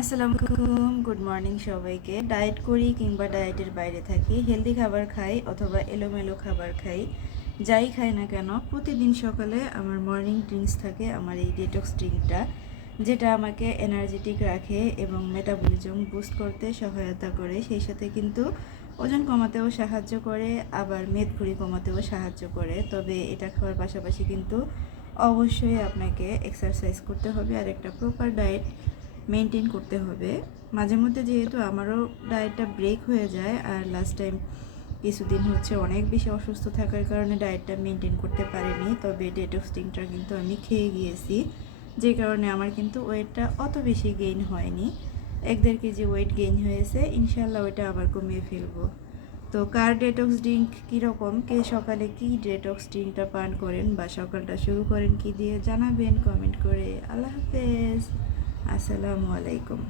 আসসালামু আলাইকুম, good morning সবাইকে। ডায়েট করি কিংবা ডায়েটের বাইরে থাকি, হেলদি খাবার খাই অথবা এলোমেলো খাবার খাই, যাই খাই না কেন, প্রতিদিন সকালে আমার মর্নিং ড্রিঙ্কস থাকে, আমার এই ডিটক্স ড্রিঙ্কটা, যেটা আমাকে এনার্জেটিক রাখে এবং মেটাবলিজম বুস্ট করতে সহায়তা করে, সেই সাথে কিন্তু ওজন কমাতেও সাহায্য করে, আবার মেদভুঁড়ি কমাতেও সাহায্য করে। তবে এটা খাওয়ার পাশাপাশি কিন্তু অবশ্যই আপনাকে এক্সারসাইজ করতে হবে আর একটা প্রপার ডায়েট মেনটেন করতে হবে। মাঝে মধ্যে যেহেতু আমারও ডায়েটটা ব্রেক হয়ে যায়, আর লাস্ট টাইম কিছুদিন হচ্ছে অনেক বেশি অসুস্থ থাকার কারণে ডায়েটটা মেনটেন করতে পারিনি, তবে ডেটক্স ড্রিঙ্কটা কিন্তু আমি খেয়ে গিয়েছি, যে কারণে আমার কিন্তু ওয়েটটা অত বেশি গেইন হয়নি। 1-1.5 কেজি ওয়েট গেইন হয়েছে, ইনশাল্লাহ ওইটা আবার কমিয়ে ফেলবো। তো কার ডেটক্স ড্রিঙ্ক কীরকম, কে সকালে কি ডেটক্স ড্রিঙ্কটা পান করেন বা সকালটা শুরু করেন কি দিয়ে, জানাবেন কমেন্ট করে। আল্লাহ হাফেজ, আসসালামু আলাইকুম।